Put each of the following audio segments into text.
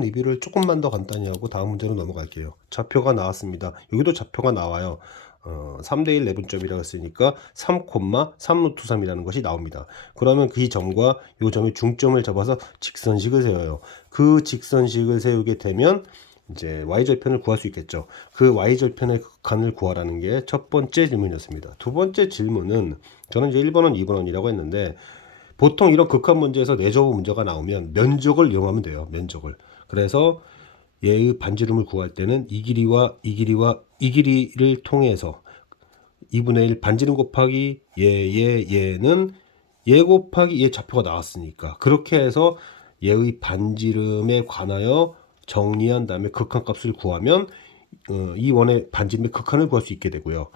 리뷰를 조금만 더 간단히 하고 다음 문제로 넘어갈게요. 좌표가 나왔습니다. 여기도 좌표가 나와요. 3대1 내분점이라고 했으니까 3,3루트3이라는 것이 나옵니다. 그러면 그 점과 이 점의 중점을 잡아서 직선식을 세워요. 그 직선식을 세우게 되면 이제 y절편을 구할 수 있겠죠. 그 y절편의 극한을 구하라는 게 첫 번째 질문이었습니다. 두 번째 질문은 저는 이제 1번원, 2번원이라고 했는데 보통 이런 극한 문제에서 내저브 문제가 나오면 면적을 이용하면 돼요. 면적을. 그래서 얘의 반지름을 구할 때는 이 길이와 이 길이와 이 길이를 통해서 2분의 1 반지름 곱하기 얘는 얘 곱하기 얘 좌표가 나왔으니까 그렇게 해서 얘의 반지름에 관하여 정리한 다음에 극한값을 구하면 이 원의 반지름의 극한을 구할 수 있게 되고요.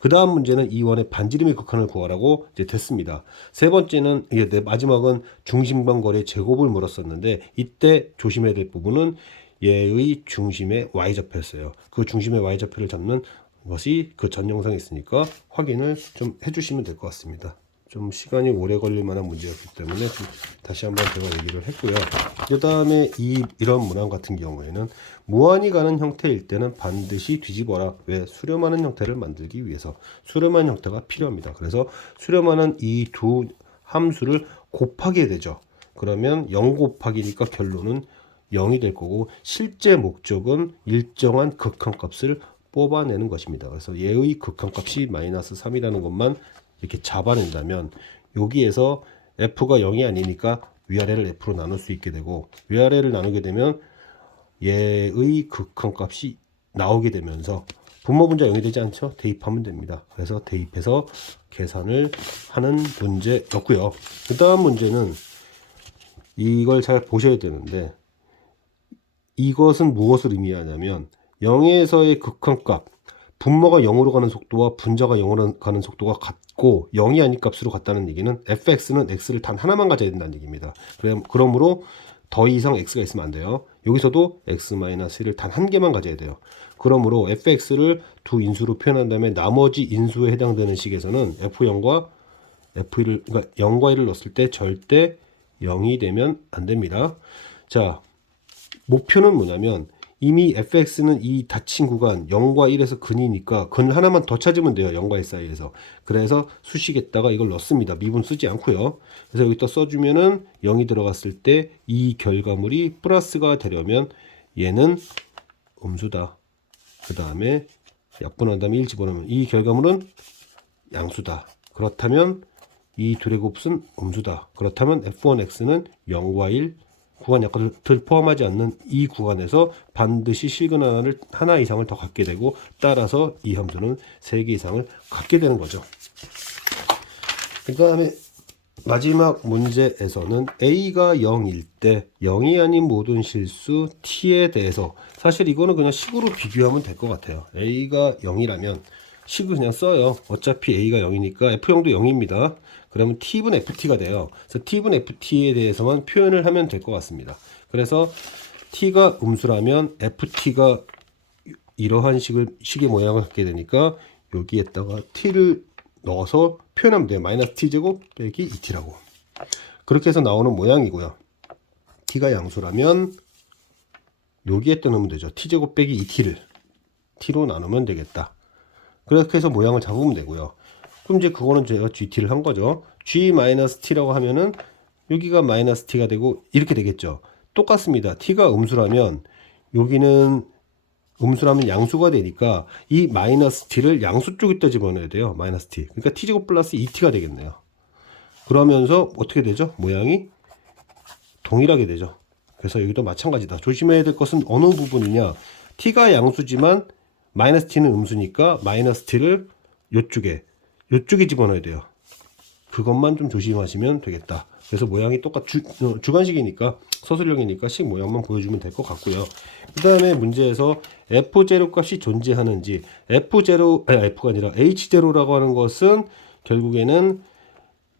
그 다음 문제는 이 원의 반지름의 극한을 구하라고 이제 됐습니다. 세 번째는 이게 마지막은 중심간 거리의 제곱을 물었었는데 이때 조심해야 될 부분은 얘의 중심의 y좌표였어요. 그 중심의 y좌표를 잡는 것이 그 전 영상에 있으니까 확인을 좀 해주시면 될 것 같습니다. 좀 시간이 오래 걸릴 만한 문제였기 때문에 좀 다시 한번 제가 얘기를 했고요. 그 다음에 이런 문항 같은 경우에는 무한히 가는 형태일 때는 반드시 뒤집어라. 왜? 수렴하는 형태를 만들기 위해서 수렴하는 형태가 필요합니다. 그래서 수렴하는 이 두 함수를 곱하게 되죠. 그러면 0 곱하기니까 결론은 0이 될 거고 실제 목적은 일정한 극한값을 뽑아내는 것입니다. 그래서 얘의 극한값이 마이너스 3이라는 것만 이렇게 잡아낸다면 여기에서 f가 0이 아니니까 위아래를 f로 나눌 수 있게 되고 위아래를 나누게 되면 얘의 극한값이 나오게 되면서 분모분자 0이 되지 않죠? 대입하면 됩니다. 그래서 대입해서 계산을 하는 문제였고요. 그 다음 문제는 이걸 잘 보셔야 되는데 이것은 무엇을 의미하냐면 0에서의 극한값 분모가 0으로 가는 속도와 분자가 0으로 가는 속도가 같고 0이 아닌 값으로 같다는 얘기는 fx는 x를 단 하나만 가져야 된다는 얘기입니다. 그러므로 더 이상 x가 있으면 안 돼요. 여기서도 x-1을 단 한 개만 가져야 돼요. 그러므로 fx를 두 인수로 표현한 다음에 나머지 인수에 해당되는 식에서는 f0과 f1을 그러니까 0과 1을 넣었을 때 절대 0이 되면 안 됩니다. 자, 목표는 뭐냐면 이미 fx는 이 닫힌 구간 0과 1에서 근이니까 근 하나만 더 찾으면 돼요. 0과 1 사이에서. 그래서 수식에다가 이걸 넣습니다. 미분 쓰지 않고요. 그래서 여기다 써주면은 0이 들어갔을 때 이 결과물이 플러스가 되려면 얘는 음수다. 그 다음에 약분한 다음에 1 집어넣으면 이 결과물은 양수다. 그렇다면 이 둘의 곱은 음수다. 그렇다면 f1x는 0과 1 구간 약관을 포함하지 않는 이 구간에서 반드시 실근 하나 이상을 더 갖게 되고 따라서 이 함수는 3개 이상을 갖게 되는 거죠. 그 다음에 마지막 문제에서는 a가 0일 때 0이 아닌 모든 실수 t에 대해서 사실 이거는 그냥 식으로 비교하면 될 것 같아요. a가 0이라면 식을 그냥 써요. 어차피 a가 0이니까 f0도 0입니다. 그러면 t분 ft가 돼요. 그래서 t분 ft에 대해서만 표현을 하면 될 것 같습니다. 그래서 t가 음수라면 ft가 이러한 식의 모양을 갖게 되니까 여기에다가 t를 넣어서 표현하면 돼요. 마이너스 t제곱 빼기 2t라고. 그렇게 해서 나오는 모양이고요. t가 양수라면 여기에다 넣으면 되죠. t제곱 빼기 2t를 t로 나누면 되겠다. 그렇게 해서 모양을 잡으면 되고요. 그럼 이제 그거는 제가 GT를 한 거죠. G-T라고 하면은 여기가 마이너스 T가 되고 이렇게 되겠죠. 똑같습니다. T가 음수라면 여기는 음수라면 양수가 되니까 이 마이너스 T를 양수 쪽에다 집어넣어야 돼요. 마이너스 T. 그러니까 T제곱 플러스 2T가 되겠네요. 그러면서 어떻게 되죠? 모양이 동일하게 되죠. 그래서 여기도 마찬가지다. 조심해야 될 것은 어느 부분이냐. T가 양수지만 마이너스 T는 음수니까 마이너스 T를 요쪽에 집어넣어야 돼요. 그것만 좀 조심하시면 되겠다. 그래서 모양이 주관식이니까 서술형이니까 식 모양만 보여주면 될 것 같고요. 그 다음에 문제에서 F0 값이 존재하는지 F가 아니라 H0라고 하는 것은 결국에는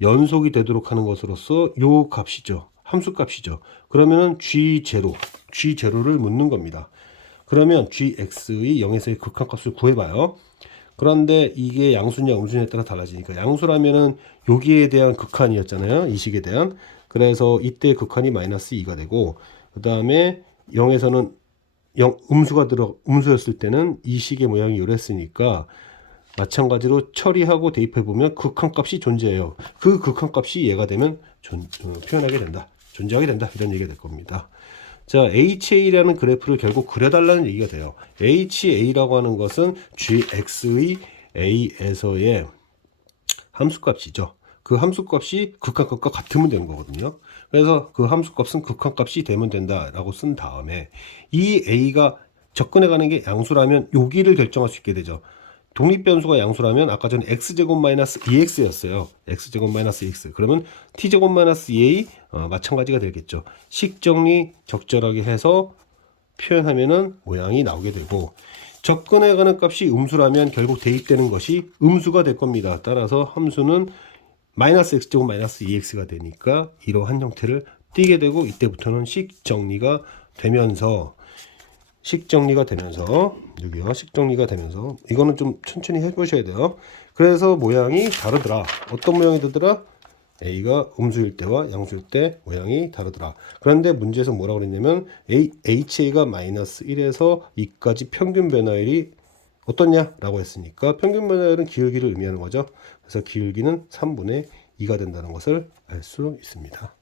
연속이 되도록 하는 것으로서 요 값이죠. 함수 값이죠. 그러면은 G0를 묻는 겁니다. 그러면 gx의 0에서의 극한값을 구해봐요. 그런데 이게 양수냐 음수냐에 따라 달라지니까 양수라면은 여기에 대한 극한이었잖아요. 이 식에 대한. 그래서 이때 극한이 마이너스 2가 되고 그 다음에 0에서는 음수였을 때는 이 식의 모양이 이랬으니까 마찬가지로 처리하고 대입해 보면 극한값이 존재해요. 그 극한값이 얘가 되면 표현하게 된다. 존재하게 된다. 이런 얘기가 될 겁니다. 자, HA라는 그래프를 결국 그려달라는 얘기가 돼요. HA라고 하는 것은 GX의 A에서의 함수값이죠. 그 함수값이 극한값과 같으면 되는 거거든요. 그래서 그 함수값은 극한값이 되면 된다라고 쓴 다음에 이 A가 접근해가는 게 양수라면 여기를 결정할 수 있게 되죠. 독립변수가 양수라면 아까 전에 x제곱 마이너스 2x였어요. x제곱 마이너스 2x. 그러면 t제곱 마이너스 2a 마찬가지가 되겠죠. 식정리 적절하게 해서 표현하면은 모양이 나오게 되고 접근해가는 값이 음수라면 결국 대입되는 것이 음수가 될 겁니다. 따라서 함수는 마이너스 x제곱 마이너스 2x가 되니까 이러한 형태를 띠게 되고 이때부터는 식정리가 되면서 여기요. 식정리가 되면서 이거는 좀 천천히 해보셔야 돼요. 그래서 모양이 다르더라. 어떤 모양이 다르더라? A가 음수일 때와 양수일 때 모양이 다르더라. 그런데 문제에서 뭐라고 그랬냐면 HA가 마이너스 1에서 2까지 평균 변화율이 어떻냐라고 했으니까 평균 변화율은 기울기를 의미하는 거죠. 그래서 기울기는 3분의 2가 된다는 것을 알 수 있습니다.